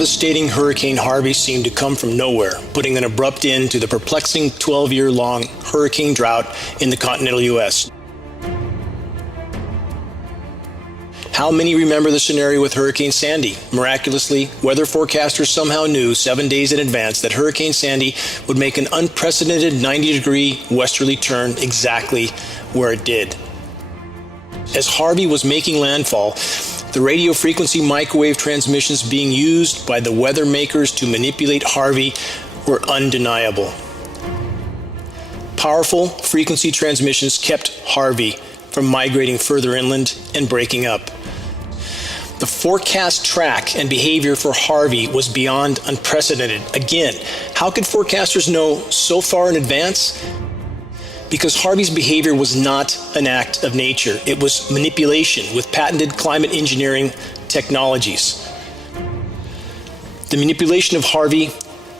devastating Hurricane Harvey seemed to come from nowhere, putting an abrupt end to the perplexing 12-year-long hurricane drought in the continental U.S. How many remember the scenario with Hurricane Sandy? Miraculously, weather forecasters somehow knew 7 days in advance that Hurricane Sandy would make an unprecedented 90-degree westerly turn exactly where it did. As Harvey was making landfall, the radio frequency microwave transmissions being used by the weather makers to manipulate Harvey were undeniable. Powerful frequency transmissions kept Harvey from migrating further inland and breaking up. The forecast track and behavior for Harvey was beyond unprecedented. Again, how could forecasters know so far in advance? Because Harvey's behavior was not an act of nature. It was manipulation with patented climate engineering technologies. The manipulation of Harvey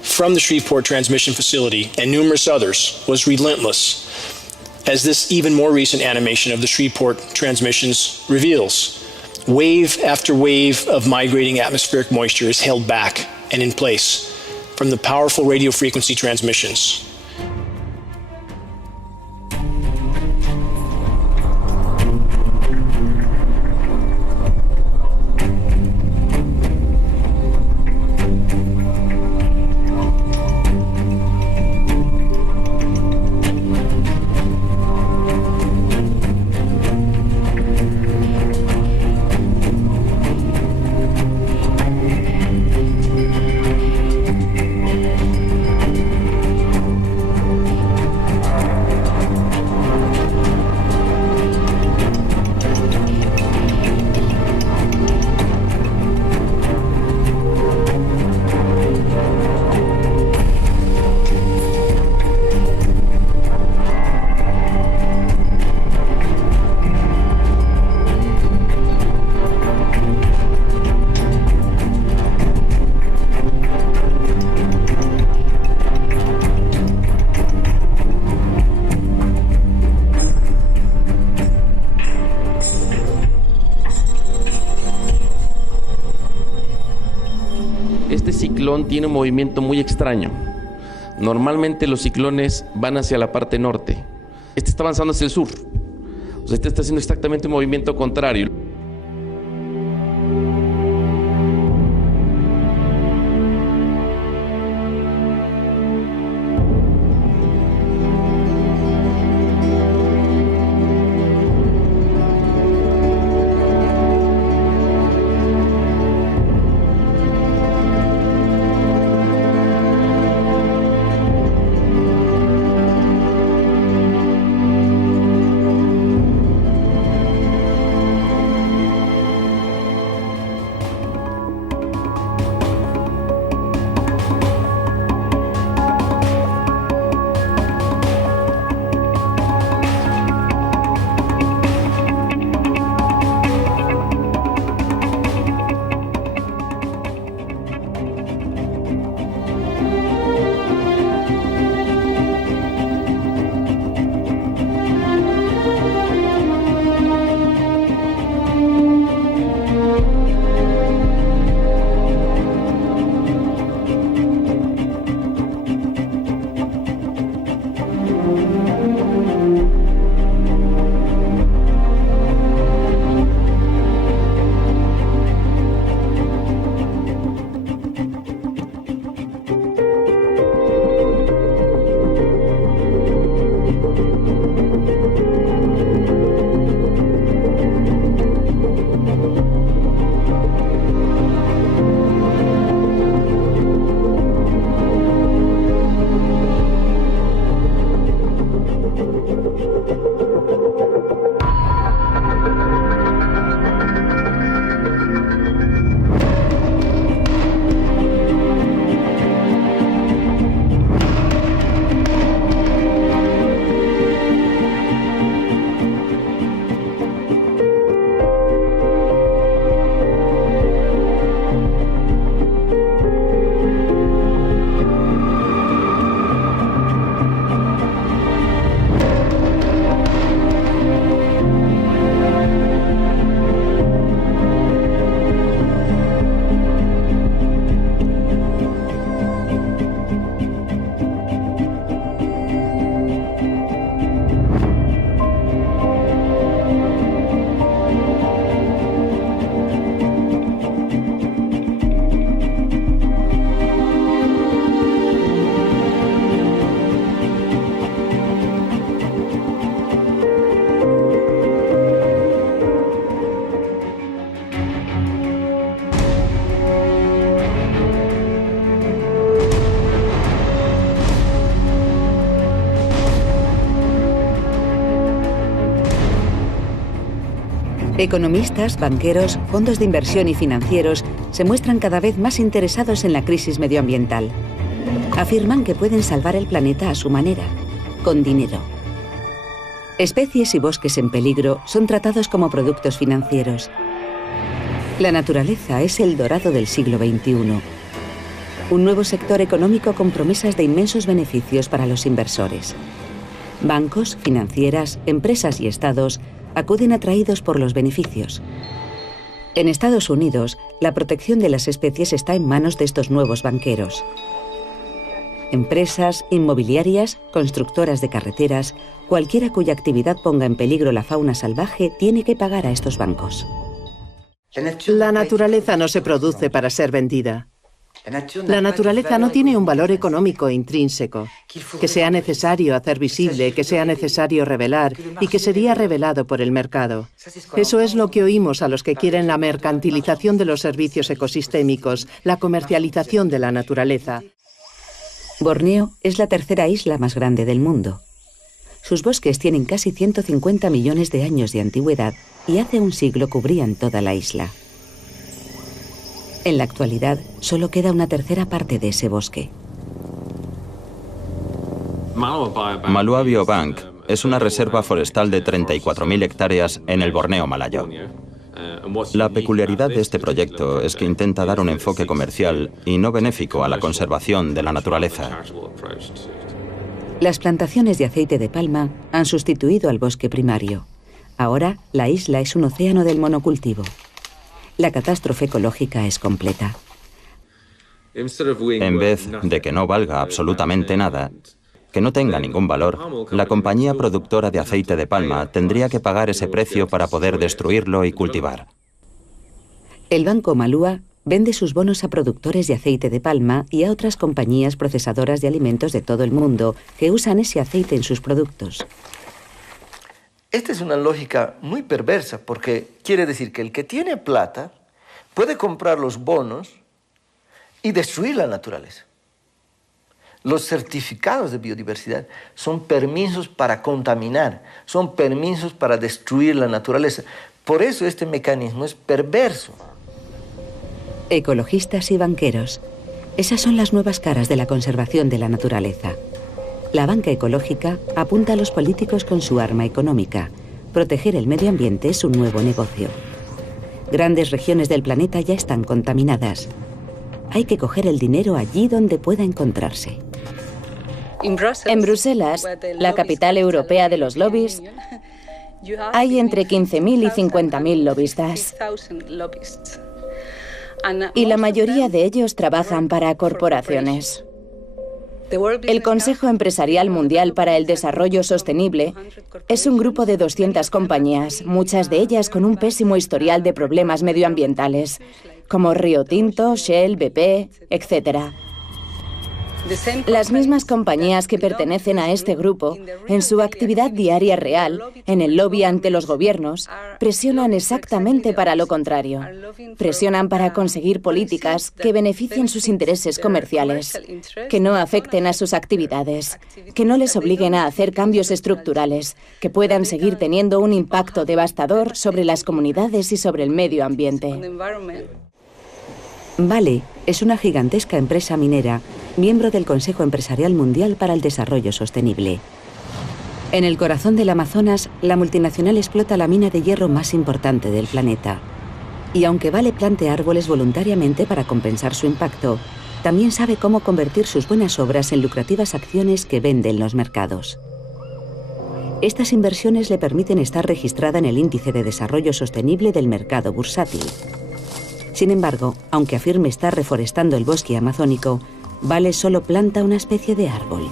from the Shreveport transmission facility and numerous others was relentless, as this even more recent animation of the Shreveport transmissions reveals. Wave after wave of migrating atmospheric moisture is held back and in place from the powerful radio frequency transmissions. Este ciclón tiene un movimiento muy extraño. Normalmente los ciclones van hacia la parte norte. Este está avanzando hacia el sur. O sea, este está haciendo exactamente un movimiento contrario. Economistas, banqueros, fondos de inversión y financieros se muestran cada vez más interesados en la crisis medioambiental. Afirman que pueden salvar el planeta a su manera, con dinero. Especies y bosques en peligro son tratados como productos financieros. La naturaleza es el dorado del siglo XXI. Un nuevo sector económico con promesas de inmensos beneficios para los inversores. Bancos, financieras, empresas y estados acuden atraídos por los beneficios. En Estados Unidos, la protección de las especies está en manos de estos nuevos banqueros. Empresas, inmobiliarias, constructoras de carreteras, cualquiera cuya actividad ponga en peligro la fauna salvaje tiene que pagar a estos bancos. La naturaleza no se produce para ser vendida. La naturaleza no tiene un valor económico intrínseco, que sea necesario hacer visible, que sea necesario revelar y que sería revelado por el mercado. Eso es lo que oímos a los que quieren la mercantilización de los servicios ecosistémicos, la comercialización de la naturaleza. Borneo es la tercera isla más grande del mundo. Sus bosques tienen casi 150 millones de años de antigüedad y hace un siglo cubrían toda la isla. En la actualidad, solo queda una tercera parte de ese bosque. Malua Biobank es una reserva forestal de 34.000 hectáreas en el Borneo malayo. La peculiaridad de este proyecto es que intenta dar un enfoque comercial y no benéfico a la conservación de la naturaleza. Las plantaciones de aceite de palma han sustituido al bosque primario. Ahora, la isla es un océano del monocultivo. La catástrofe ecológica es completa. En vez de que no valga absolutamente nada, que no tenga ningún valor, la compañía productora de aceite de palma tendría que pagar ese precio para poder destruirlo y cultivar. El Banco Malua vende sus bonos a productores de aceite de palma y a otras compañías procesadoras de alimentos de todo el mundo que usan ese aceite en sus productos. Esta es una lógica muy perversa porque quiere decir que el que tiene plata puede comprar los bonos y destruir la naturaleza. Los certificados de biodiversidad son permisos para contaminar, son permisos para destruir la naturaleza. Por eso este mecanismo es perverso. Ecologistas y banqueros. Esas son las nuevas caras de la conservación de la naturaleza. La banca ecológica apunta a los políticos con su arma económica. Proteger el medio ambiente es un nuevo negocio. Grandes regiones del planeta ya están contaminadas. Hay que coger el dinero allí donde pueda encontrarse. En Bruselas, la capital europea de los lobbies, hay entre 15.000 y 50.000 lobistas. Y la mayoría de ellos trabajan para corporaciones. El Consejo Empresarial Mundial para el Desarrollo Sostenible es un grupo de 200 compañías, muchas de ellas con un pésimo historial de problemas medioambientales, como Río Tinto, Shell, BP, etc. Las mismas compañías que pertenecen a este grupo, en su actividad diaria real, en el lobby ante los gobiernos, presionan exactamente para lo contrario. Presionan para conseguir políticas que beneficien sus intereses comerciales, que no afecten a sus actividades, que no les obliguen a hacer cambios estructurales, que puedan seguir teniendo un impacto devastador sobre las comunidades y sobre el medio ambiente. Vale es una gigantesca empresa minera, miembro del Consejo Empresarial Mundial para el Desarrollo Sostenible. En el corazón del Amazonas, la multinacional explota la mina de hierro más importante del planeta. Y aunque Vale plante árboles voluntariamente para compensar su impacto, también sabe cómo convertir sus buenas obras en lucrativas acciones que vende en los mercados. Estas inversiones le permiten estar registrada en el Índice de Desarrollo Sostenible del mercado bursátil. Sin embargo, aunque afirme estar reforestando el bosque amazónico, Vale solo planta una especie de árbol,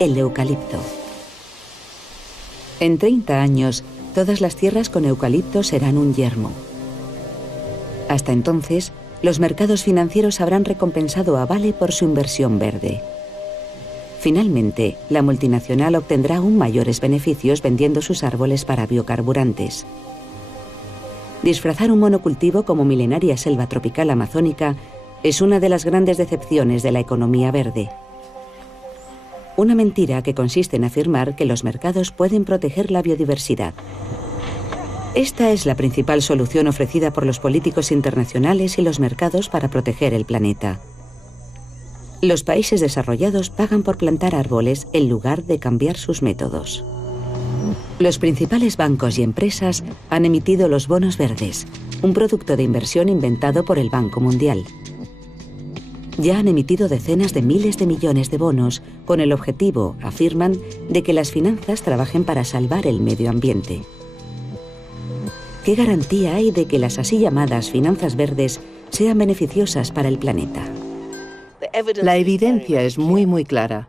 el eucalipto. En 30 años, todas las tierras con eucalipto serán un yermo. Hasta entonces, los mercados financieros habrán recompensado a Vale por su inversión verde. Finalmente, la multinacional obtendrá aún mayores beneficios vendiendo sus árboles para biocarburantes. Disfrazar un monocultivo como milenaria selva tropical amazónica es una de las grandes decepciones de la economía verde. Una mentira que consiste en afirmar que los mercados pueden proteger la biodiversidad. Esta es la principal solución ofrecida por los políticos internacionales y los mercados para proteger el planeta. Los países desarrollados pagan por plantar árboles en lugar de cambiar sus métodos. Los principales bancos y empresas han emitido los bonos verdes, un producto de inversión inventado por el Banco Mundial. Ya han emitido decenas de miles de millones de bonos con el objetivo, afirman, de que las finanzas trabajen para salvar el medio ambiente. ¿Qué garantía hay de que las así llamadas finanzas verdes sean beneficiosas para el planeta? La evidencia es muy clara.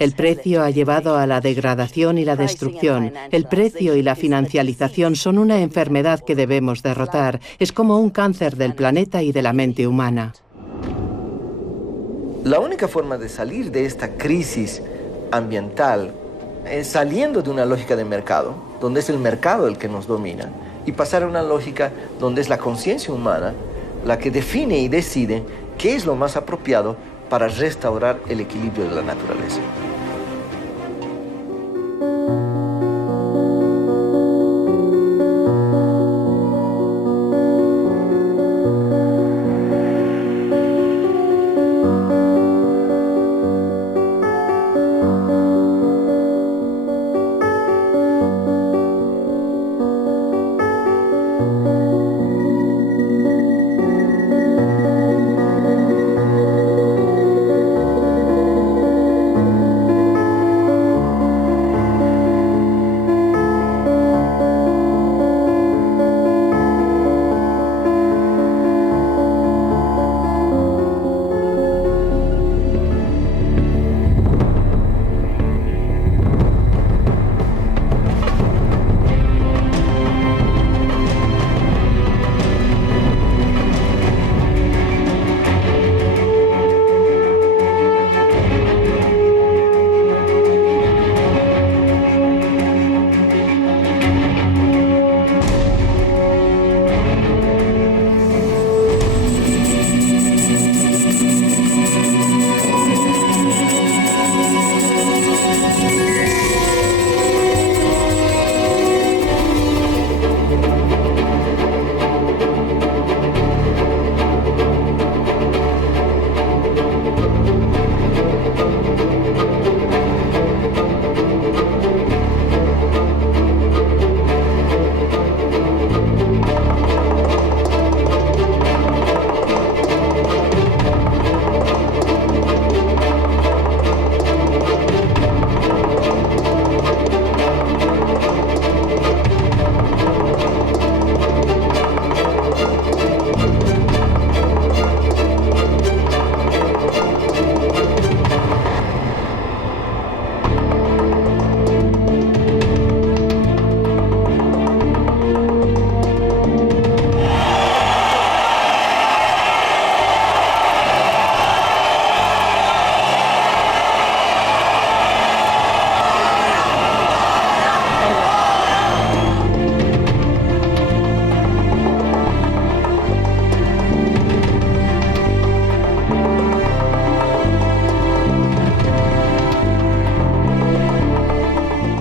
El precio ha llevado a la degradación y la destrucción. El precio y la financialización son una enfermedad que debemos derrotar. Es como un cáncer del planeta y de la mente humana. La única forma de salir de esta crisis ambiental es saliendo de una lógica de mercado, donde es el mercado el que nos domina, y pasar a una lógica donde es la conciencia humana la que define y decide qué es lo más apropiado para restaurar el equilibrio de la naturaleza.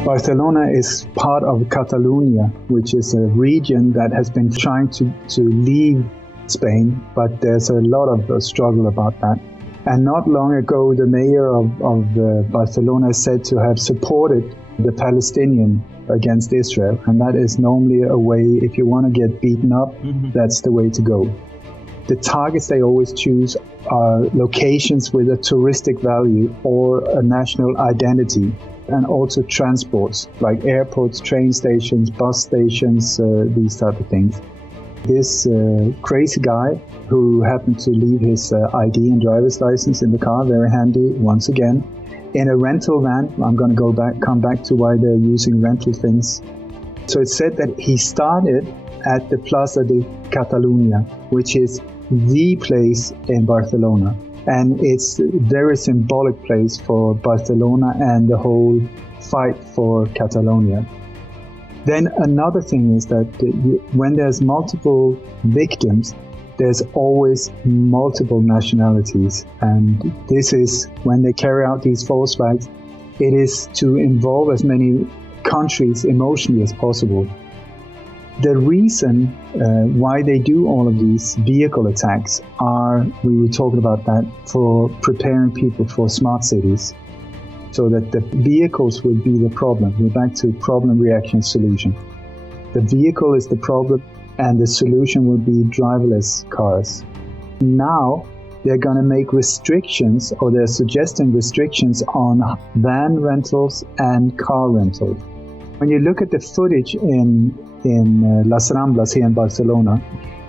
Barcelona is part of Catalonia, which is a region that has been trying to leave Spain, but there's a lot of struggle about that. And not long ago, the mayor of Barcelona is said to have supported the Palestinian against Israel, and that is normally a way, if you want to get beaten up, that's the way to go. The targets they always choose are locations with a touristic value or a national identity, and also transports like airports, train stations, bus stations, these type of things. This crazy guy who happened to leave his ID and driver's license in the car, very handy once again, in a rental van. I'm going to come back to why they're using rental things. So it's said that he started at the Plaza de Catalunya, which is the place in Barcelona. And it's a very symbolic place for Barcelona and the whole fight for Catalonia. Then another thing is that when there's multiple victims, there's always multiple nationalities. And this is, when they carry out these false flags, it is to involve as many countries emotionally as possible. The reason why they do all of these vehicle attacks are, we were talking about that, for preparing people for smart cities, so that the vehicles would be the problem. We're back to problem, reaction, solution. The vehicle is the problem, and the solution would be driverless cars. Now, they're going to make restrictions, or they're suggesting restrictions on van rentals and car rentals. When you look at the footage in Las Ramblas here in Barcelona,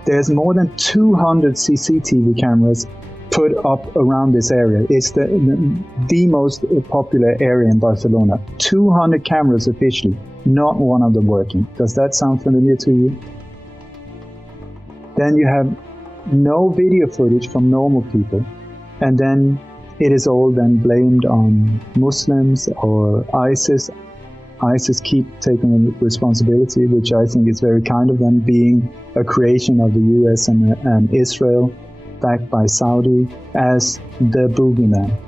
there's more than 200 CCTV cameras put up around this area. It's the most popular area in Barcelona. 200 cameras officially, not one of them working. Does that sound familiar to you? Then you have no video footage from normal people, and then it is all then blamed on Muslims or ISIS. ISIS keep taking responsibility, which I think is very kind of them, being a creation of the US and Israel, backed by Saudi, as the boogeyman.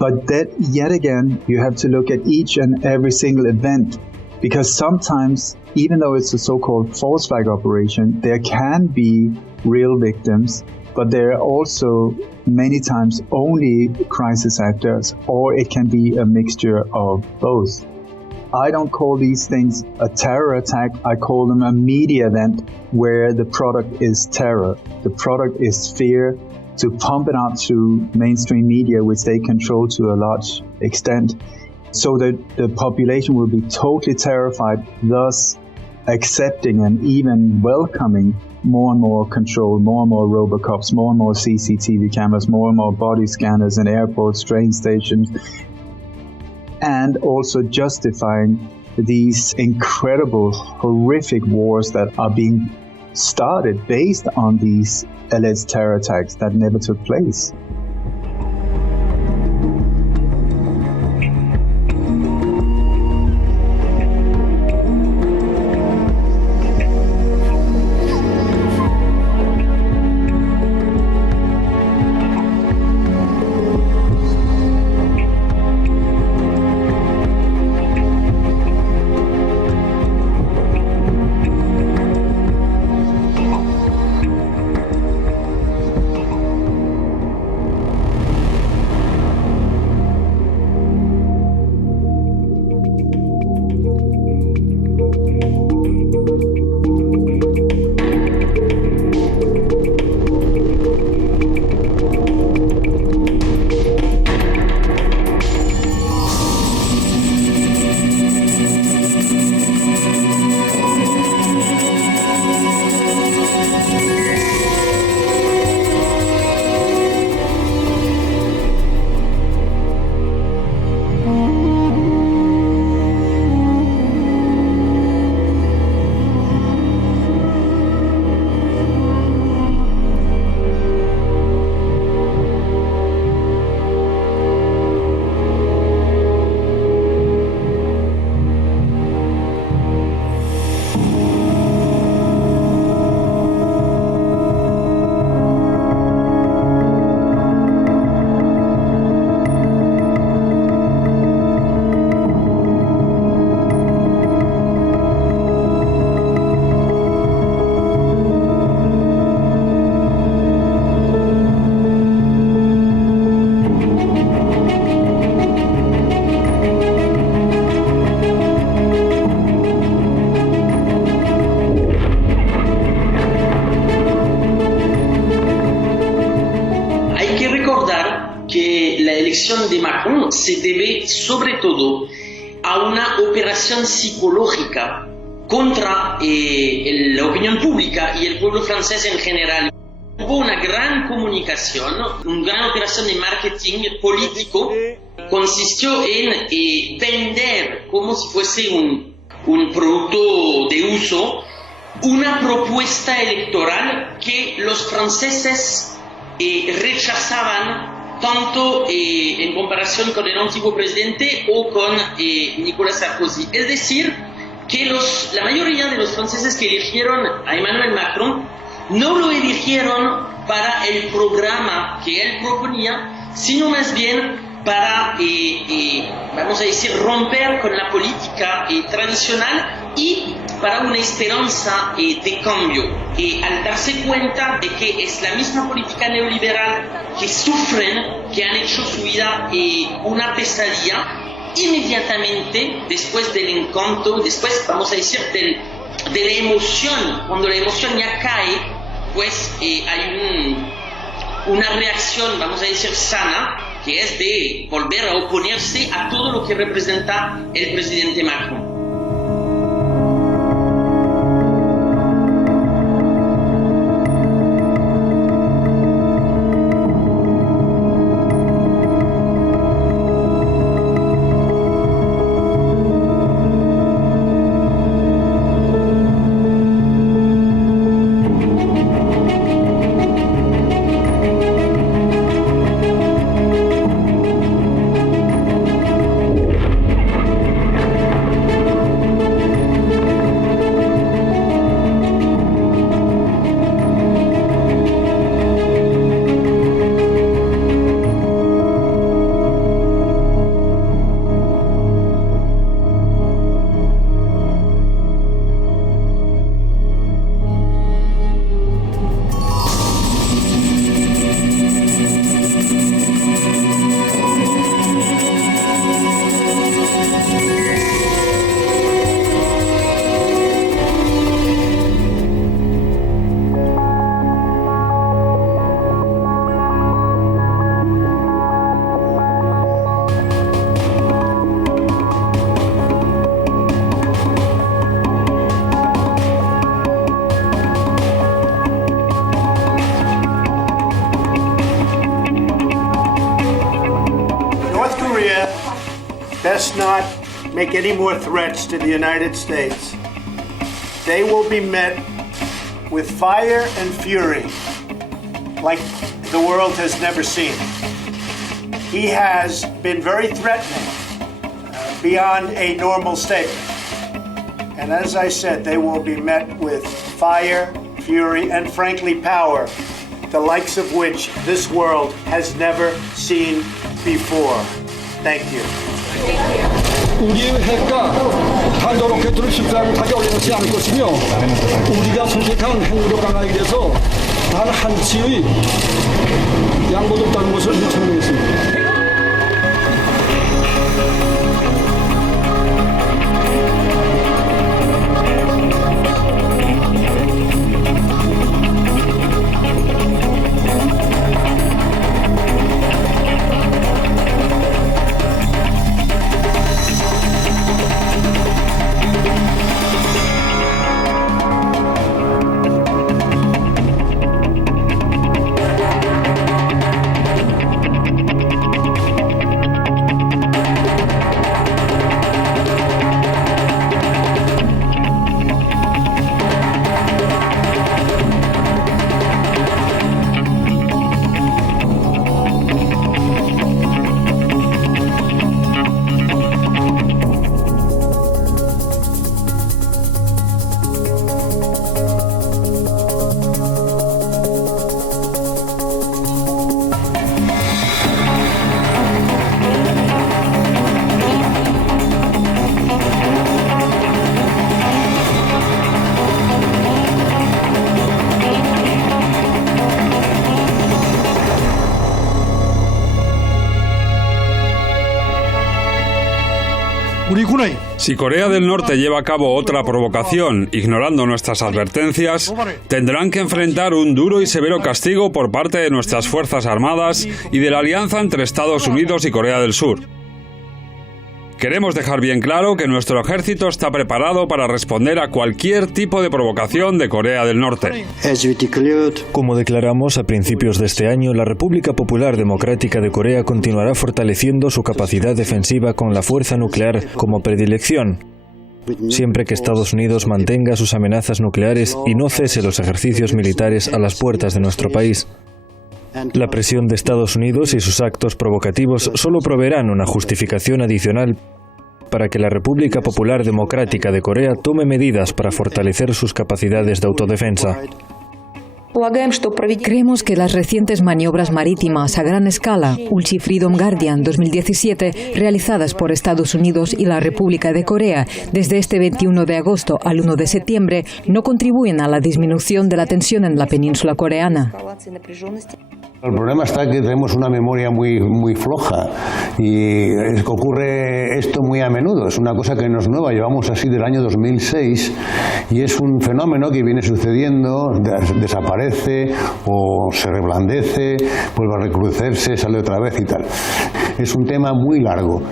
But that, yet again, you have to look at each and every single event, because sometimes, even though it's a so-called false flag operation, there can be real victims, but there are also many times only crisis actors, or it can be a mixture of both. I don't call these things a terror attack. I call them a media event where the product is terror. The product is fear, to pump it out through mainstream media, which they control to a large extent, so that the population will be totally terrified, thus accepting and even welcoming more and more control, more and more Robocops, more and more CCTV cameras, more and more body scanners in airports, train stations, and also justifying these incredible, horrific wars that are being started based on these alleged terror attacks that never took place. de Macron se debe sobre todo a una operación psicológica contra la opinión pública y el pueblo francés en general. Hubo una gran comunicación, una gran operación de marketing político, consistió en vender como si fuese un producto de uso, una propuesta electoral que los franceses rechazaban tanto en comparación con el antiguo presidente o con Nicolas Sarkozy. Es decir, que la mayoría de los franceses que eligieron a Emmanuel Macron no lo eligieron para el programa que él proponía, sino más bien para, vamos a decir, romper con la política tradicional y para una esperanza de cambio. Al darse cuenta de que es la misma política neoliberal que sufren, que han hecho su vida una pesadilla, inmediatamente después del encanto, después vamos a decir de la emoción, cuando la emoción ya cae, pues hay una reacción, vamos a decir, sana, que es de volver a oponerse a todo lo que representa el presidente Macron. Best not make any more threats to the United States. They will be met with fire and fury like the world has never seen. He has been very threatening beyond a normal statement. And as I said, they will be met with fire, fury, and frankly power, the likes of which this world has never seen before. Thank you. 우리 핵과 탄도 로켓으로 실사를 가져오려지 않을 것이며 우리가 선택한 핵무력 강화에 대해서 단 한치의 양보도 없다는 것을 설명했습니다. Si Corea del Norte lleva a cabo otra provocación, ignorando nuestras advertencias, tendrán que enfrentar un duro y severo castigo por parte de nuestras Fuerzas Armadas y de la alianza entre Estados Unidos y Corea del Sur. Queremos dejar bien claro que nuestro ejército está preparado para responder a cualquier tipo de provocación de Corea del Norte. Como declaramos a principios de este año, la República Popular Democrática de Corea continuará fortaleciendo su capacidad defensiva con la fuerza nuclear como predilección, siempre que Estados Unidos mantenga sus amenazas nucleares y no cese los ejercicios militares a las puertas de nuestro país. La presión de Estados Unidos y sus actos provocativos solo proveerán una justificación adicional para que la República Popular Democrática de Corea tome medidas para fortalecer sus capacidades de autodefensa. Creemos que las recientes maniobras marítimas a gran escala, Ulchi Freedom Guardian 2017, realizadas por Estados Unidos y la República de Corea desde este 21 de agosto al 1 de septiembre, no contribuyen a la disminución de la tensión en la península coreana. El problema está que tenemos una memoria muy floja y es que ocurre esto muy a menudo. Es una cosa que no es nueva, llevamos así del año 2006 y es un fenómeno que viene sucediendo, desaparece o se reblandece, vuelve a recrudecerse, sale otra vez y tal. Es un tema muy largo.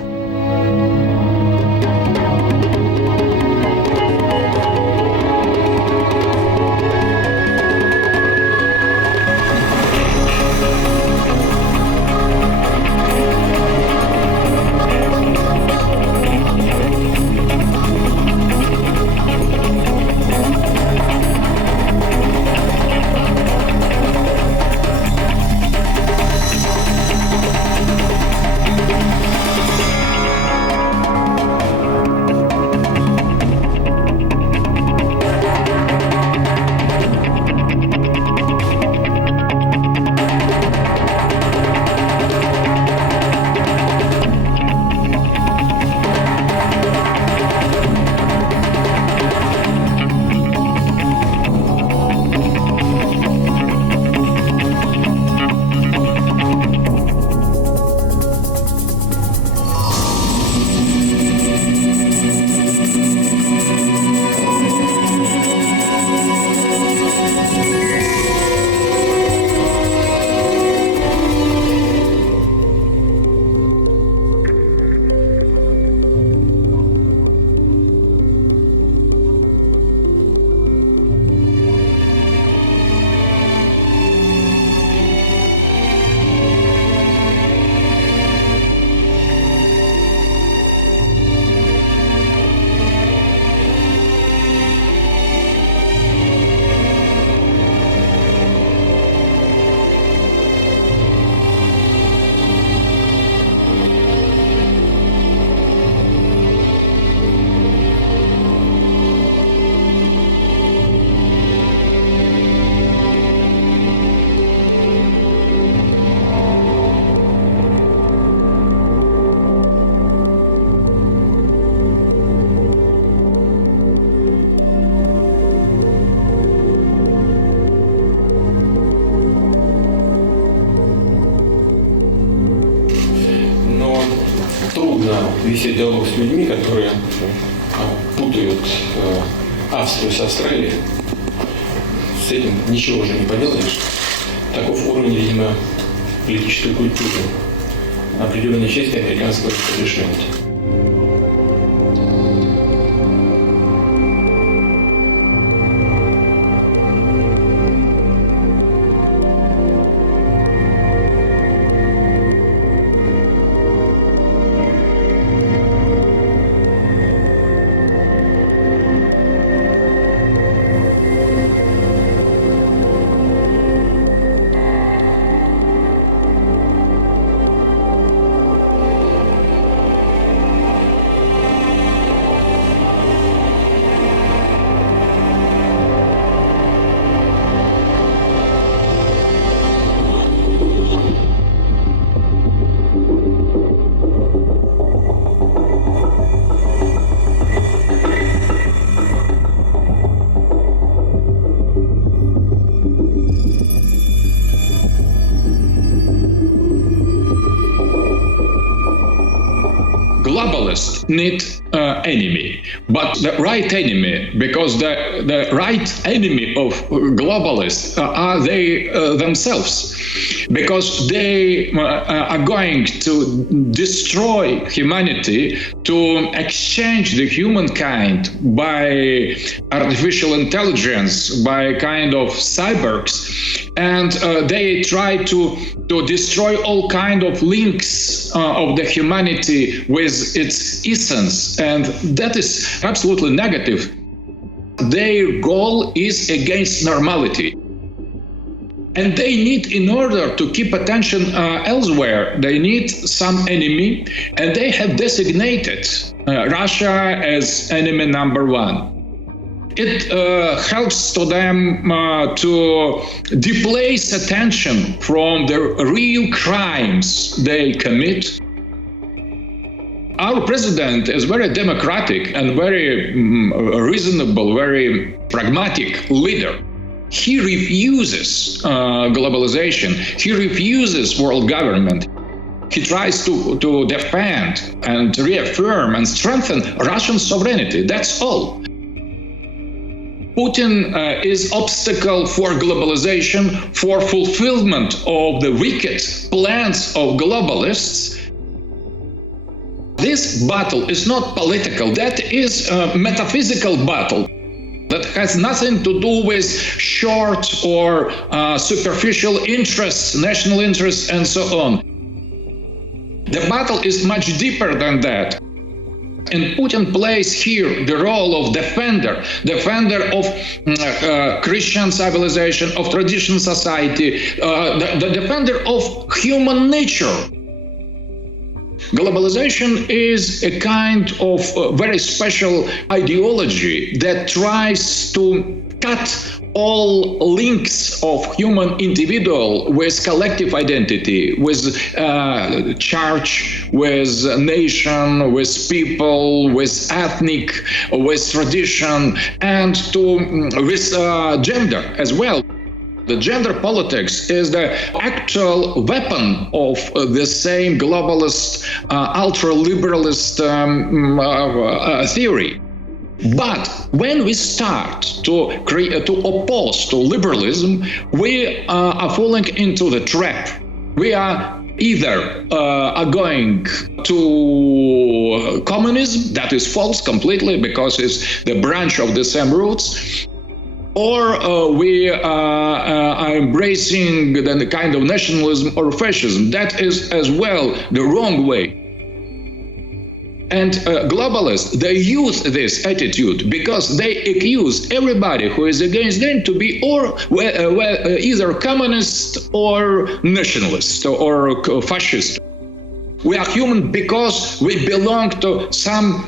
Вести диалог с людьми, которые путают Австрию с Австралией. С этим ничего уже не поделаешь. Таков уровень, видимо, политической культуры определенной части американского истеблишмента. Globalists need enemy, but the right enemy, because the right enemy of globalists are they themselves, because they are going to destroy humanity, to exchange the humankind by artificial intelligence, by kind of cyborgs, and they try to destroy all kind of links of the humanity with its essence, and that is absolutely negative. Their goal is against normality. And they need, in order to keep attention elsewhere, they need some enemy, and they have designated Russia as enemy number one. It helps to them to displace attention from the real crimes they commit. Our president is very democratic and very reasonable, very pragmatic leader. He refuses globalization. He refuses world government. He tries to defend and reaffirm and strengthen Russian sovereignty. That's all. Putin is obstacle for globalization, for fulfillment of the wicked plans of globalists. This battle is not political. That is a metaphysical battle that has nothing to do with short or superficial interests, national interests, and so on. The battle is much deeper than that. And Putin plays here the role of defender of Christian civilization, of traditional society, the defender of human nature. Globalization is a kind of very special ideology that tries to cut all links of human individual with collective identity, with church, with nation, with people, with ethnic, with tradition, and with gender as well. The gender politics is the actual weapon of the same globalist, ultra-liberalist theory. But when we start to oppose to liberalism, we are falling into the trap. We are either going to communism, that is false completely because it's the branch of the same roots, or we are embracing the kind of nationalism or fascism. That is as well the wrong way. And globalists, they use this attitude because they accuse everybody who is against them to be either communist or nationalist or fascist. We are human because we belong to some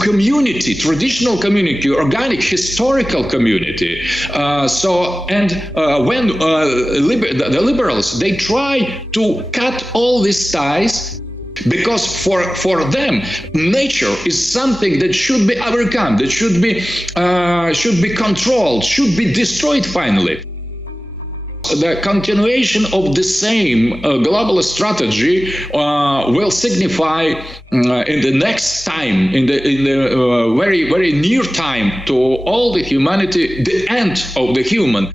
community, traditional community, organic, historical community. When the liberals, they try to cut all these ties, because for them, nature is something that should be overcome, that should be controlled, should be destroyed finally. The continuation of the same global strategy will signify in the next time, in the very, very near time to all the humanity, the end of the human.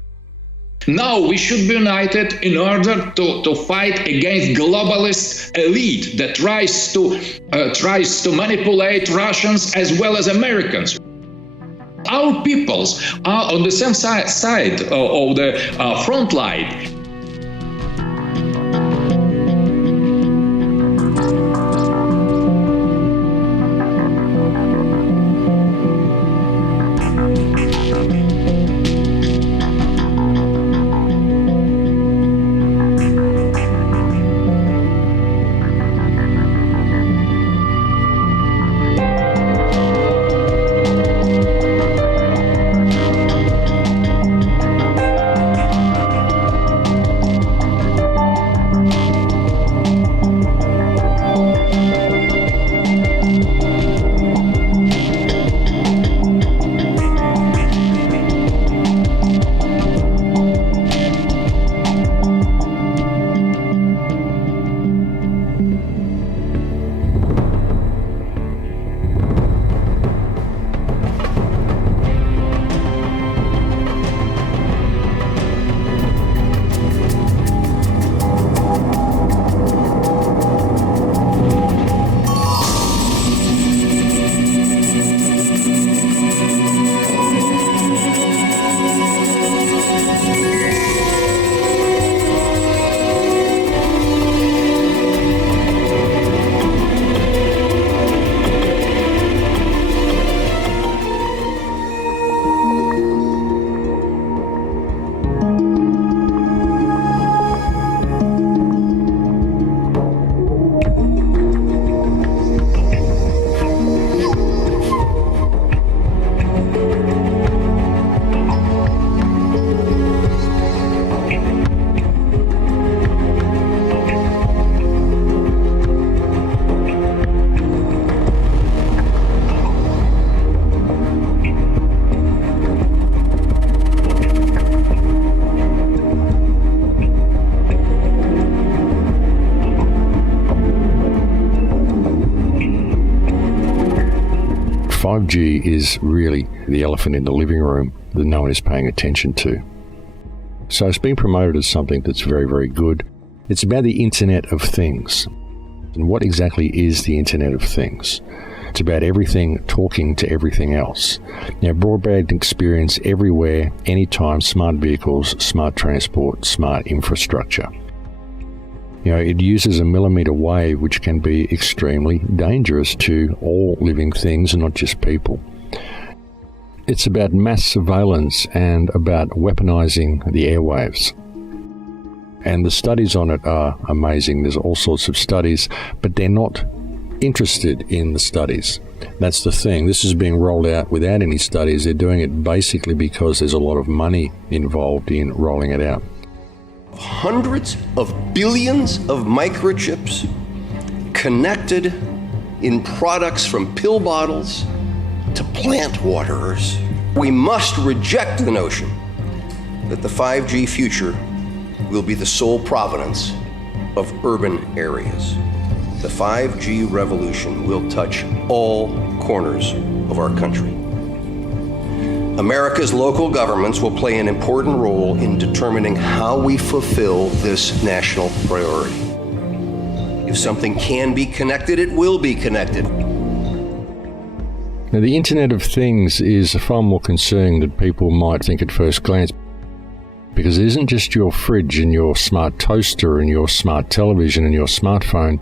Now we should be united in order to fight against globalist elite that tries to manipulate Russians as well as Americans. Our peoples are on the same side of the front line. 5G is really the elephant in the living room that no one is paying attention to. So it's being promoted as something that's very, very good. It's about the Internet of Things. And what exactly is the Internet of Things? It's about everything talking to everything else. Now, broadband experience everywhere, anytime, smart vehicles, smart transport, smart infrastructure. It uses a millimeter wave, which can be extremely dangerous to all living things, not just people. It's about mass surveillance and about weaponizing the airwaves. And the studies on it are amazing. There's all sorts of studies, but they're not interested in the studies. That's the thing. This is being rolled out without any studies. They're doing it basically because there's a lot of money involved in rolling it out. Hundreds of billions of microchips connected in products from pill bottles to plant waterers. We must reject the notion that the 5G future will be the sole provenance of urban areas. The 5G revolution will touch all corners of our country. America's local governments will play an important role in determining how we fulfill this national priority. If something can be connected, it will be connected. Now, the Internet of Things is far more concerning than people might think at first glance, because it isn't just your fridge and your smart toaster and your smart television and your smartphone.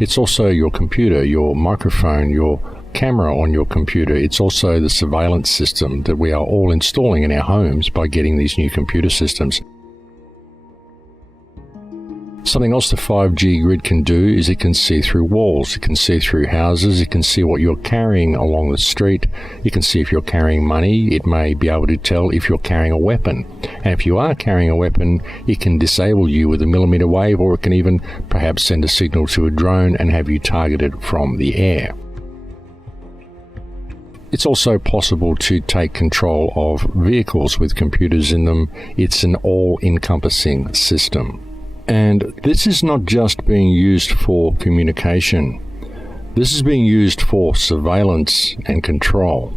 It's also your computer, your microphone, your camera on your computer. It's also the surveillance system that we are all installing in our homes by getting these new computer systems. Something else the 5G grid can do is it can see through walls, it can see through houses, it can see what you're carrying along the street, it can see if you're carrying money, it may be able to tell if you're carrying a weapon. And if you are carrying a weapon, it can disable you with a millimeter wave, or it can even perhaps send a signal to a drone and have you targeted from the air. It's also possible to take control of vehicles with computers in them. It's an all-encompassing system. And this is not just being used for communication. This is being used for surveillance and control.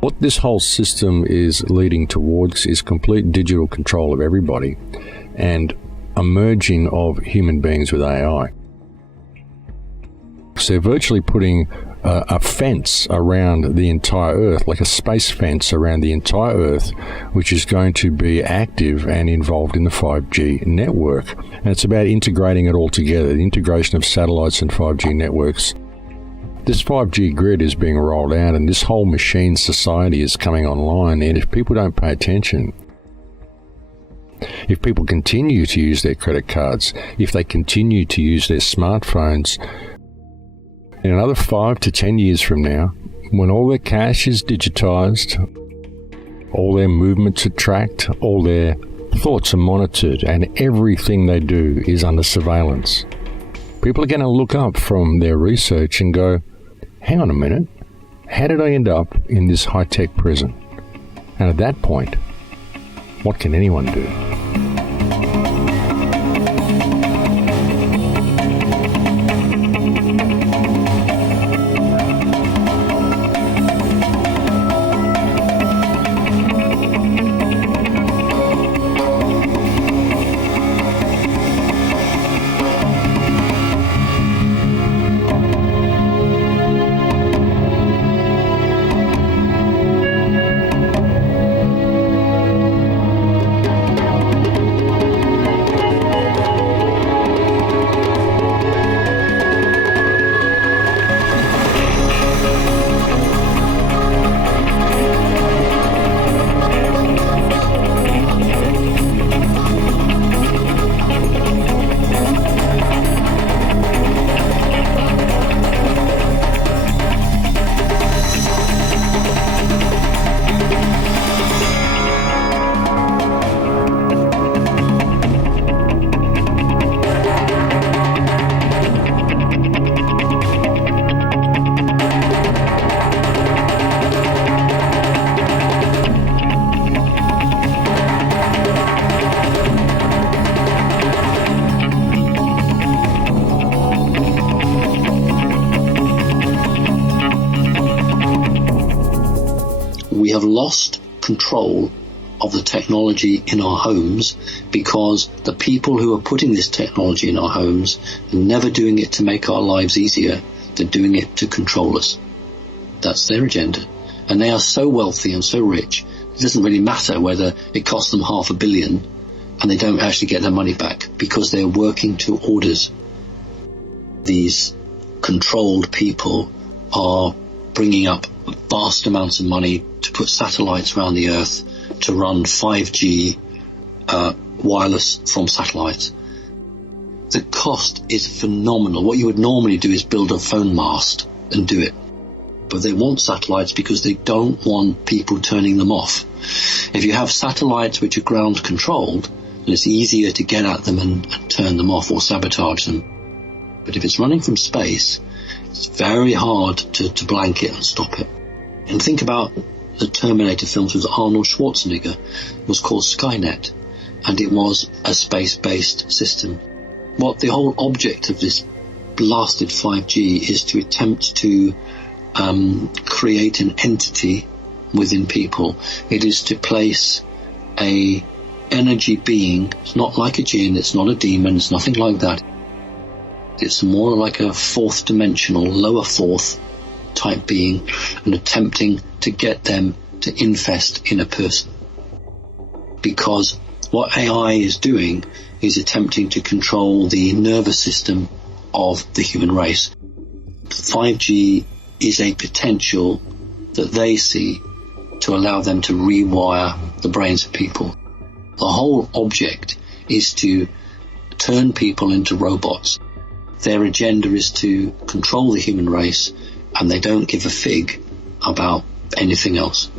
What this whole system is leading towards is complete digital control of everybody and a merging of human beings with AI. So they're virtually putting a fence around the entire Earth, like a space fence around the entire Earth, which is going to be active and involved in the 5G network. And it's about integrating it all together, the integration of satellites and 5G networks. This 5G grid is being rolled out, and this whole machine society is coming online, and if people don't pay attention, if people continue to use their credit cards, if they continue to use their smartphones, in another 5 to 10 years from now, when all their cash is digitized, all their movements are tracked, all their thoughts are monitored, and everything they do is under surveillance, people are going to look up from their research and go, hang on a minute, how did I end up in this high-tech prison? And at that point, what can anyone do? have lost control of the technology in our homes because the people who are putting this technology in our homes are never doing it to make our lives easier. They're doing it to control us. That's their agenda. And they are so wealthy and so rich, it doesn't really matter whether it costs them $500 million and they don't actually get their money back because they're working to orders. These controlled people are bringing up vast amounts of money to put satellites around the Earth to run 5G wireless from satellites. The cost is phenomenal. What you would normally do is build a phone mast and do it. But they want satellites because they don't want people turning them off. If you have satellites which are ground controlled, then it's easier to get at them and turn them off or sabotage them. But if it's running from space, it's very hard to blank it and stop it. And think about the Terminator films with Arnold Schwarzenegger. It was called Skynet, and it was a space-based system. What the whole object of this blasted 5G is to attempt to create an entity within people. It is to place a energy being. It's not like a jinn, it's not a demon, it's nothing like that. It's more like a fourth dimensional, lower fourth type being, and attempting to get them to infest in a person. Because what AI is doing is attempting to control the nervous system of the human race. 5G is a potential that they see to allow them to rewire the brains of people. The whole object is to turn people into robots. Their agenda is to control the human race, and they don't give a fig about anything else.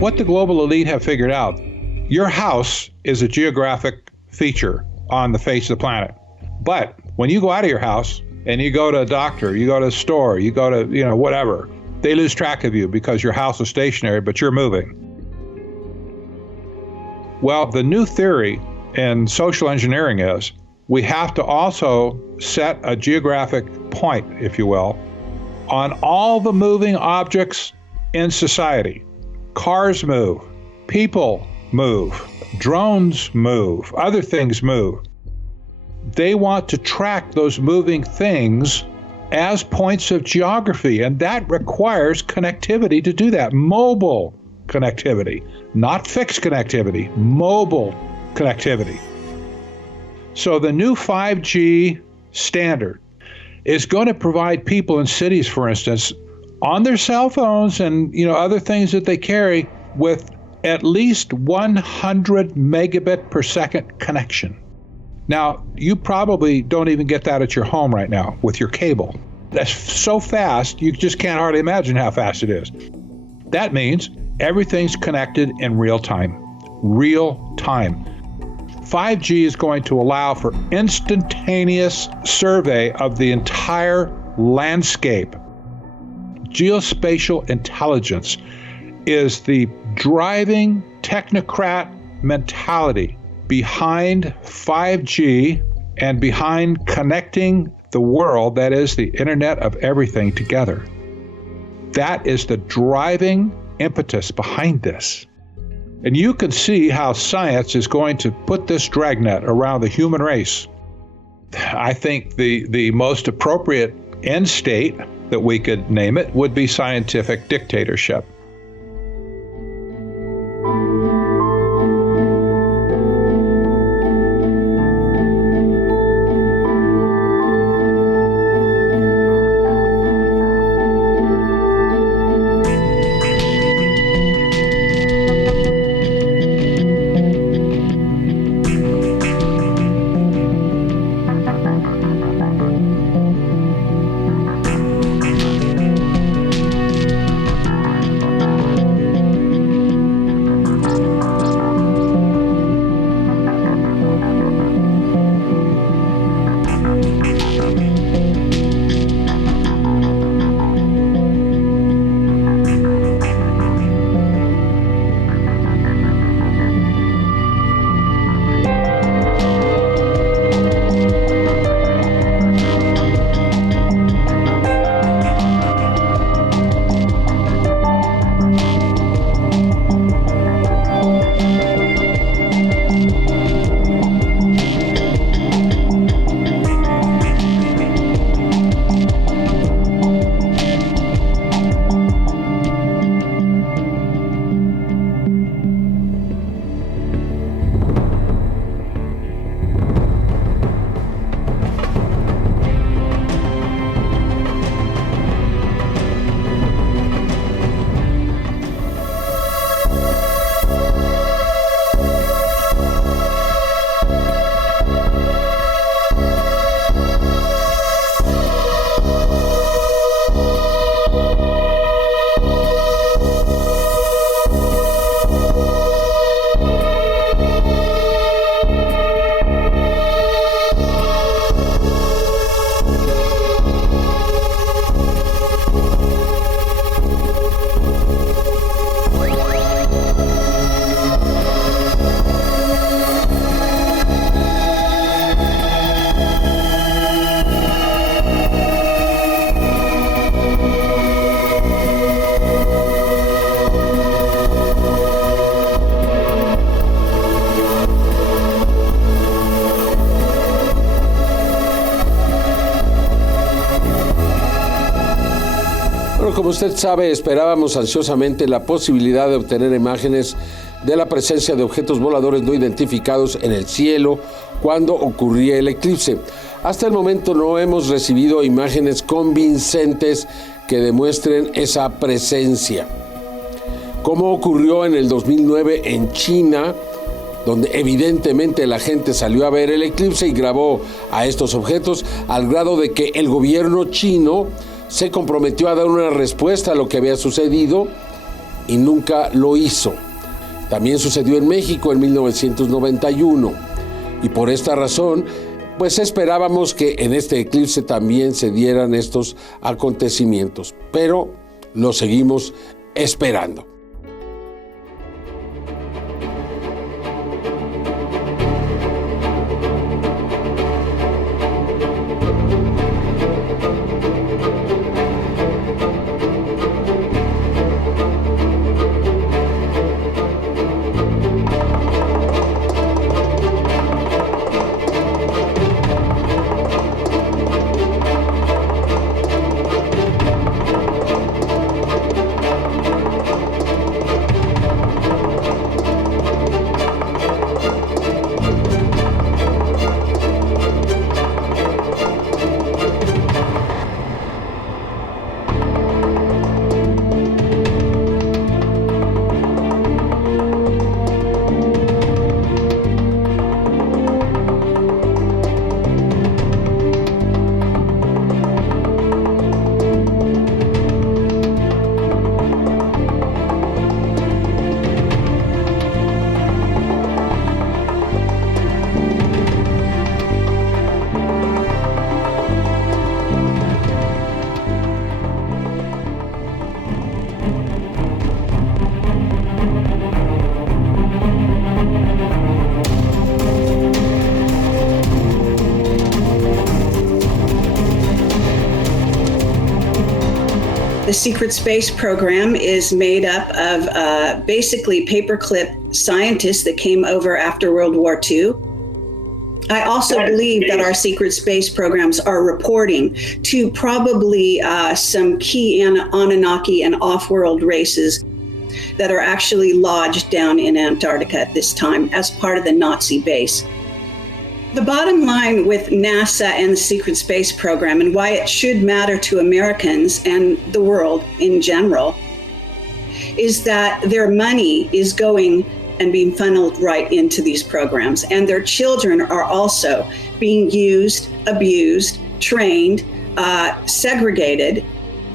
What the global elite have figured out, your house is a geographic feature on the face of the planet. But when you go out of your house and you go to a doctor, you go to a store, you go to, whatever, they lose track of you because your house is stationary, but you're moving. Well, the new theory in social engineering is we have to also set a geographic point, if you will, on all the moving objects in society. Cars move, people move, drones move, other things move. They want to track those moving things as points of geography, and that requires connectivity to do that. Mobile connectivity, not fixed connectivity, mobile connectivity. So the new 5G standard is going to provide people in cities, for instance, on their cell phones and other things that they carry with at least 100 megabit per second connection. Now, you probably don't even get that at your home right now with your cable. That's so fast, you just can't hardly imagine how fast it is. That means everything's connected in real time. Real time. 5G is going to allow for instantaneous survey of the entire landscape. Geospatial intelligence is the driving technocrat mentality behind 5G and behind connecting the world, that is the Internet of Everything, together. That is the driving impetus behind this. And you can see how science is going to put this dragnet around the human race. I think the most appropriate end state that we could name it would be scientific dictatorship. Como usted sabe, esperábamos ansiosamente la posibilidad de obtener imágenes de la presencia de objetos voladores no identificados en el cielo cuando ocurría el eclipse. Hasta el momento no hemos recibido imágenes convincentes que demuestren esa presencia. Como ocurrió en el 2009 en China, donde evidentemente la gente salió a ver el eclipse y grabó a estos objetos, al grado de que el gobierno chino se comprometió a dar una respuesta a lo que había sucedido y nunca lo hizo. También sucedió en México en 1991 y por esta razón pues esperábamos que en este eclipse también se dieran estos acontecimientos, pero lo seguimos esperando. secret space program is made up of basically paperclip scientists that came over after World War II. I also believe that our secret space programs are reporting to probably some key Anunnaki and off-world races that are actually lodged down in Antarctica at this time as part of the Nazi base. The bottom line with NASA and the secret space program, and why it should matter to Americans and the world in general, is that their money is going and being funneled right into these programs. And their children are also being used, abused, trained, segregated.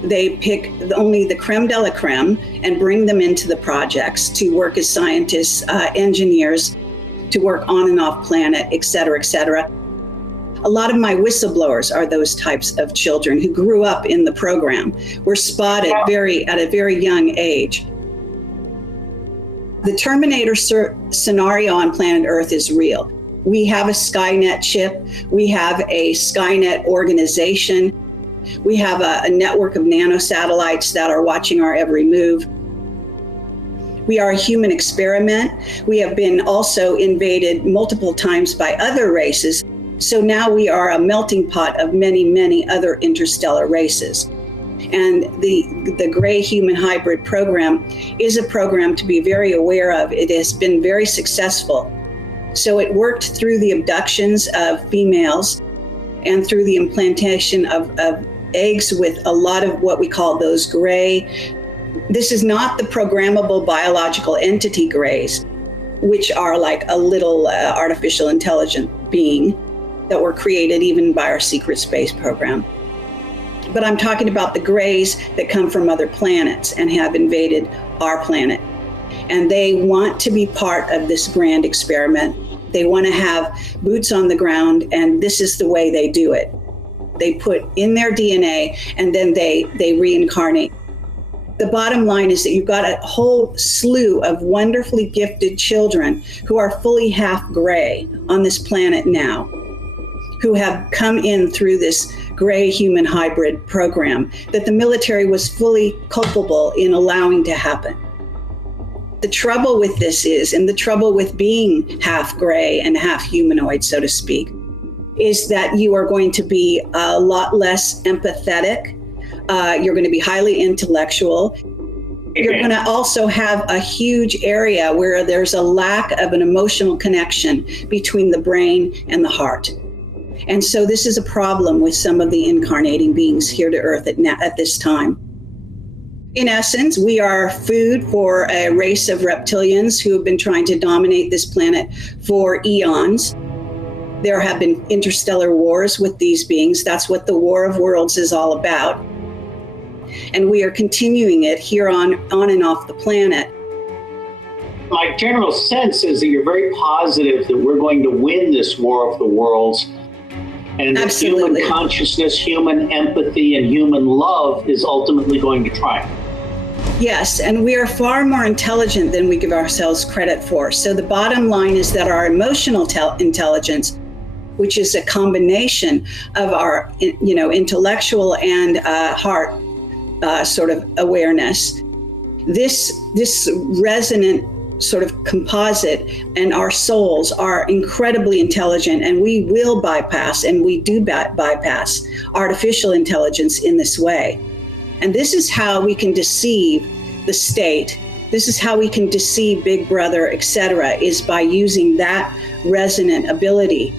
They pick only the creme de la creme and bring them into the projects to work as scientists, engineers, to work on and off planet, et cetera, et cetera. A lot of my whistleblowers are those types of children who grew up in the program, were spotted at a very young age. The Terminator scenario on planet Earth is real. We have a Skynet chip. We have a Skynet organization. We have a network of nanosatellites that are watching our every move. We are a human experiment. We have been also invaded multiple times by other races. So now we are a melting pot of many, many other interstellar races. And the Gray Human Hybrid program is a program to be very aware of. It has been very successful. So it worked through the abductions of females and through the implantation of eggs with a lot of what we call those gray. This is not the programmable biological entity grays, which are like a little artificial intelligent being that were created even by our secret space program. But I'm talking about the grays that come from other planets and have invaded our planet. And they want to be part of this grand experiment. They want to have boots on the ground, and this is the way they do it. They put in their DNA and then they reincarnate. The bottom line is that you've got a whole slew of wonderfully gifted children who are fully half gray on this planet now, who have come in through this Gray Human Hybrid program that the military was fully culpable in allowing to happen. The trouble with this is, and the trouble with being half gray and half humanoid, so to speak, is that you are going to be a lot less empathetic. You're going to be highly intellectual. You're going to also have a huge area where there's a lack of an emotional connection between the brain and the heart. And so this is a problem with some of the incarnating beings here to Earth at this time. In essence, we are food for a race of reptilians who have been trying to dominate this planet for eons. There have been interstellar wars with these beings. That's what the War of Worlds is all about. And we are continuing it here on and off the planet. My general sense is that you're very positive that we're going to win this War of the Worlds. And that human consciousness, human empathy, and human love is ultimately going to triumph. Yes, and we are far more intelligent than we give ourselves credit for. So the bottom line is that our emotional intelligence, which is a combination of our, intellectual and heart sort of awareness, this resonant sort of composite, and our souls are incredibly intelligent, and we will bypass, and we do bypass artificial intelligence in this way. And this is how we can deceive the state. This is how we can deceive Big Brother, etc., is by using that resonant ability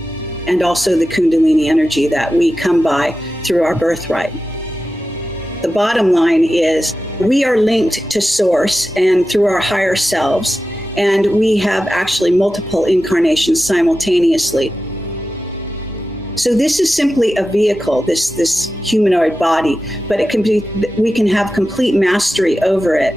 and also the Kundalini energy that we come by through our birthright. The bottom line is we are linked to Source and through our higher selves, and we have actually multiple incarnations simultaneously. So this is simply a vehicle, this humanoid body, but we can have complete mastery over it.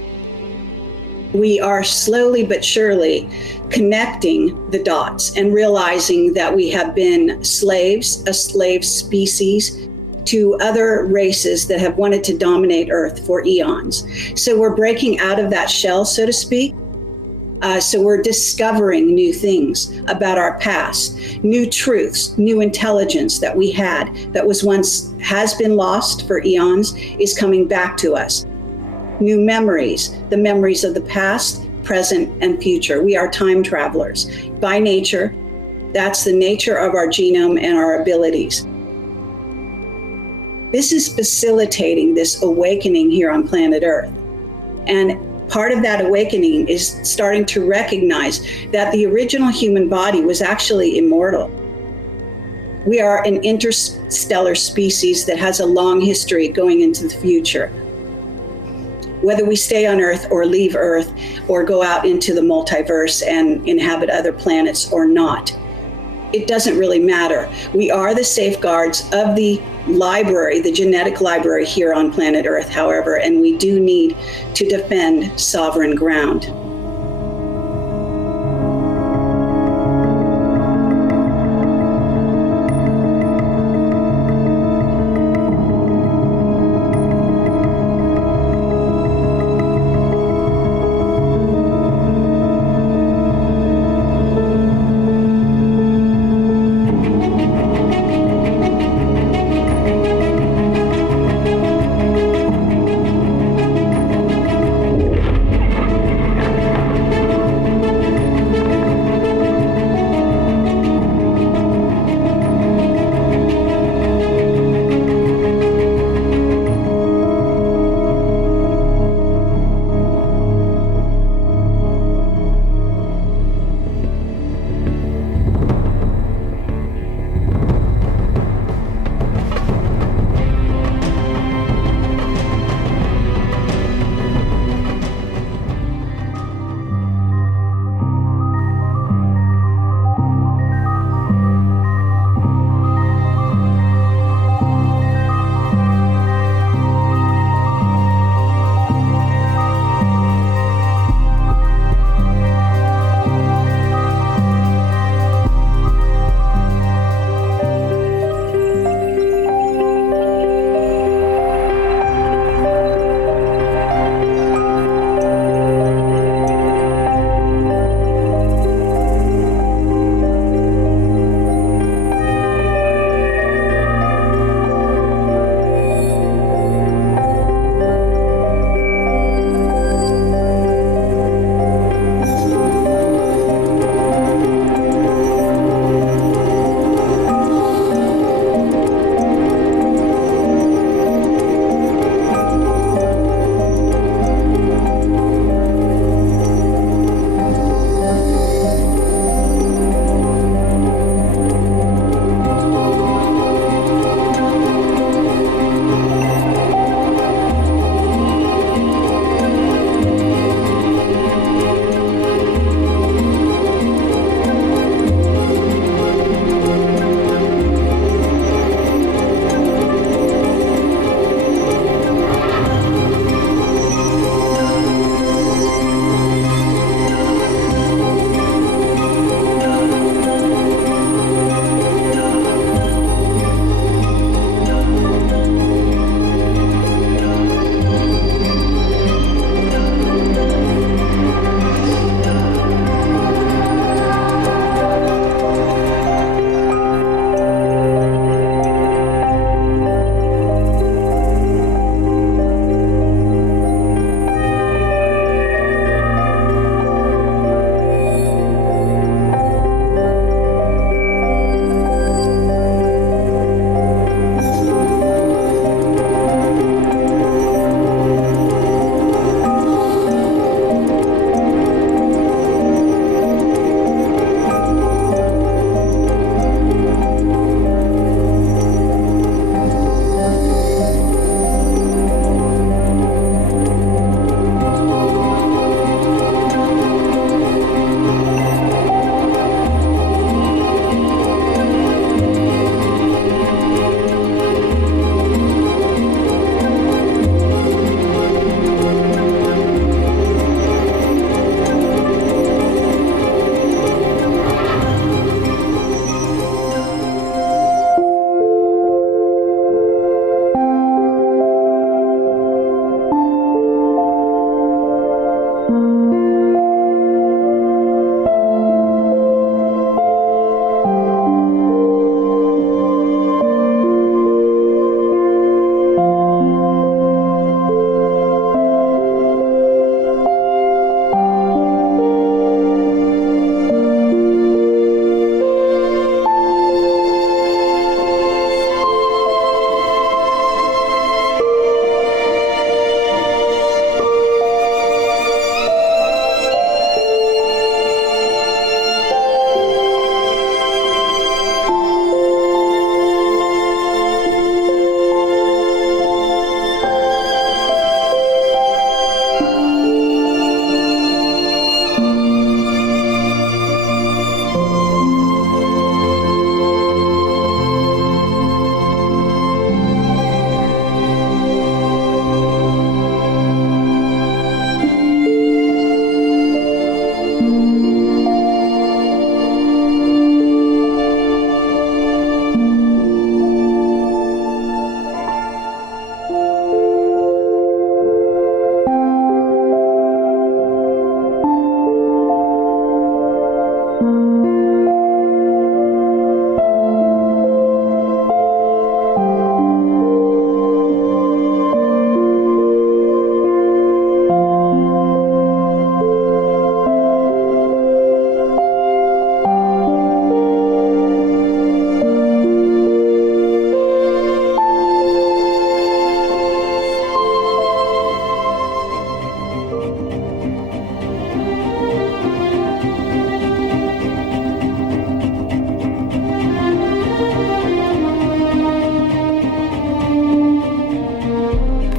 We are slowly but surely connecting the dots and realizing that we have been slaves, a slave species, to other races that have wanted to dominate Earth for eons. So we're breaking out of that shell, so to speak. So we're discovering new things about our past, new truths, new intelligence that we had that was once has been lost for eons is coming back to us. new memories, the memories of the past, present, and future. We are time travelers. By nature, that's the nature of our genome and our abilities. This is facilitating this awakening here on planet Earth. And part of that awakening is starting to recognize that the original human body was actually immortal. We are an interstellar species that has a long history going into the future. Whether we stay on Earth or leave Earth or go out into the multiverse and inhabit other planets or not, it doesn't really matter. We are the safeguards of the library, the genetic library here on planet Earth, however, and we do need to defend sovereign ground.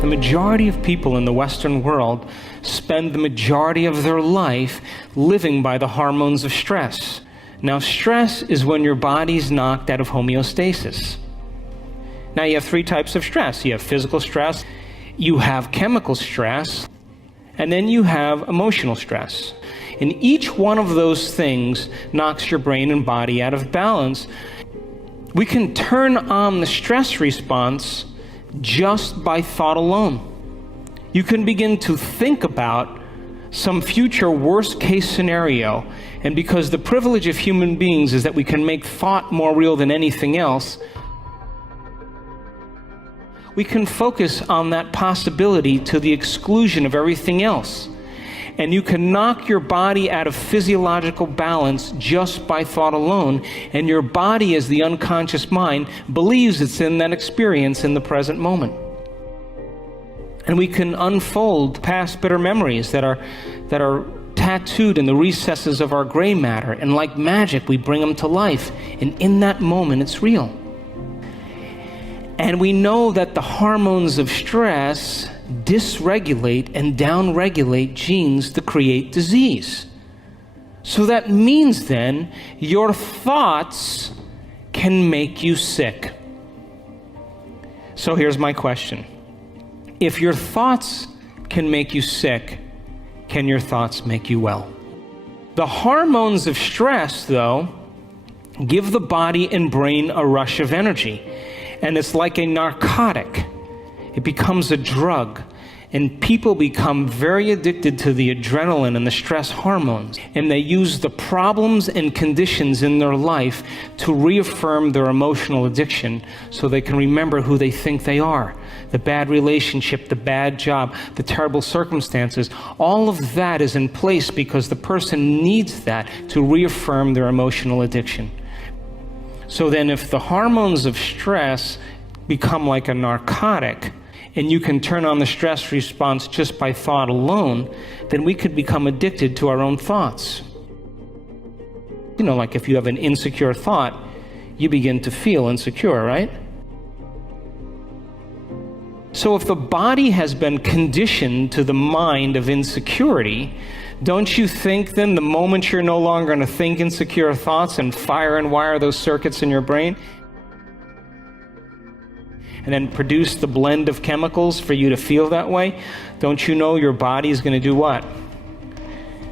The majority of people in the Western world spend the majority of their life living by the hormones of stress. Now, stress is when your body's knocked out of homeostasis. Now, you have three types of stress. You have physical stress, you have chemical stress, and then you have emotional stress. And each one of those things knocks your brain and body out of balance. We can turn on the stress response just by thought alone. You can begin to think about some future worst case scenario, and because the privilege of human beings is that we can make thought more real than anything else, we can focus on that possibility to the exclusion of everything else. And you can knock your body out of physiological balance just by thought alone, and your body, as the unconscious mind, believes it's in that experience in the present moment. And we can unfold past bitter memories that are tattooed in the recesses of our gray matter, and like magic, we bring them to life, and in that moment, it's real. And we know that the hormones of stress dysregulate and downregulate genes to create disease. So that means then your thoughts can make you sick. So here's my question. If your thoughts can make you sick, can your thoughts make you well? The hormones of stress, though, give the body and brain a rush of energy. And it's like a narcotic. It becomes a drug, and people become very addicted to the adrenaline and the stress hormones, and they use the problems and conditions in their life to reaffirm their emotional addiction so they can remember who they think they are. The bad relationship, the bad job, the terrible circumstances, all of that is in place because the person needs that to reaffirm their emotional addiction. So then if the hormones of stress become like a narcotic, and you can turn on the stress response just by thought alone, then we could become addicted to our own thoughts. You know, like if you have an insecure thought, you begin to feel insecure, right? So if the body has been conditioned to the mind of insecurity, don't you think then the moment you're no longer going to think insecure thoughts and fire and wire those circuits in your brain, and then produce the blend of chemicals for you to feel that way, don't you know your body is going to do what?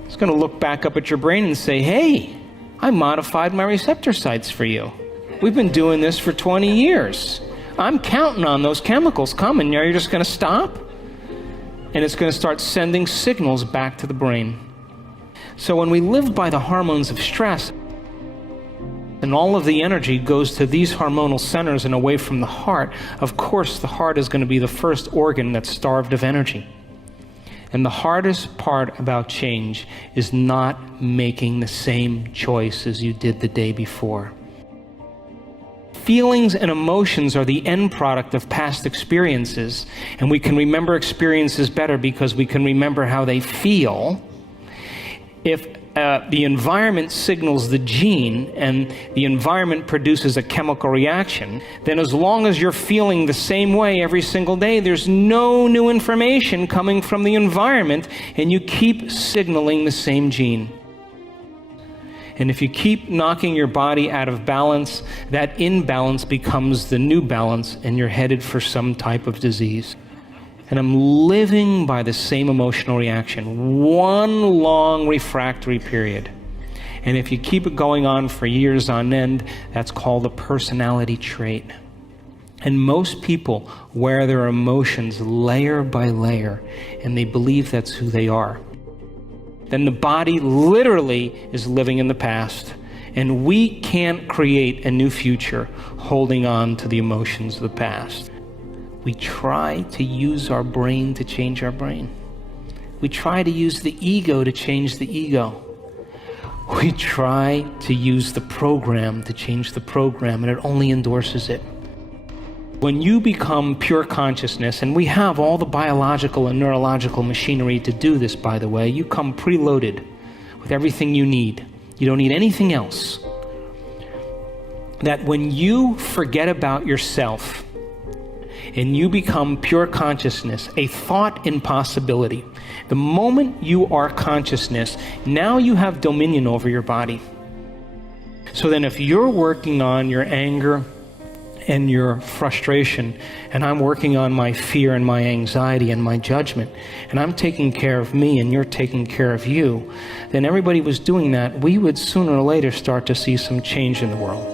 It's going to look back up at your brain and say, hey, I modified my receptor sites for you. We've been doing this for 20 years. I'm counting on those chemicals coming. Now you're just going to stop? And it's going to start sending signals back to the brain. So when we live by the hormones of stress, and all of the energy goes to these hormonal centers and away from the heart, of course the heart is going to be the first organ that's starved of energy. And the hardest part about change is not making the same choice as you did the day before. Feelings and emotions are the end product of past experiences, and we can remember experiences better because we can remember how they feel. If the environment signals the gene and the environment produces a chemical reaction, then as long as you're feeling the same way every single day, there's no new information coming from the environment, and you keep signaling the same gene. And if you keep knocking your body out of balance, that imbalance becomes the new balance, and you're headed for some type of disease. And I'm living by the same emotional reaction, one long refractory period. And if you keep it going on for years on end, that's called a personality trait. And most people wear their emotions layer by layer, and they believe that's who they are. then the body literally is living in the past. And we can't create a new future holding on to the emotions of the past. We try to use our brain to change our brain. We try to use the ego to change the ego. We try to use the program to change the program, and it only endorses it. When you become pure consciousness, and we have all the biological and neurological machinery to do this, by the way, you come preloaded with everything you need. You don't need anything else. That when you forget about yourself and you become pure consciousness, a thought impossibility, the moment you are consciousness, now you have dominion over your body. So then if you're working on your anger and your frustration, and I'm working on my fear and my anxiety and my judgment, and I'm taking care of me and you're taking care of you, then everybody was doing that, we would sooner or later start to see some change in the world.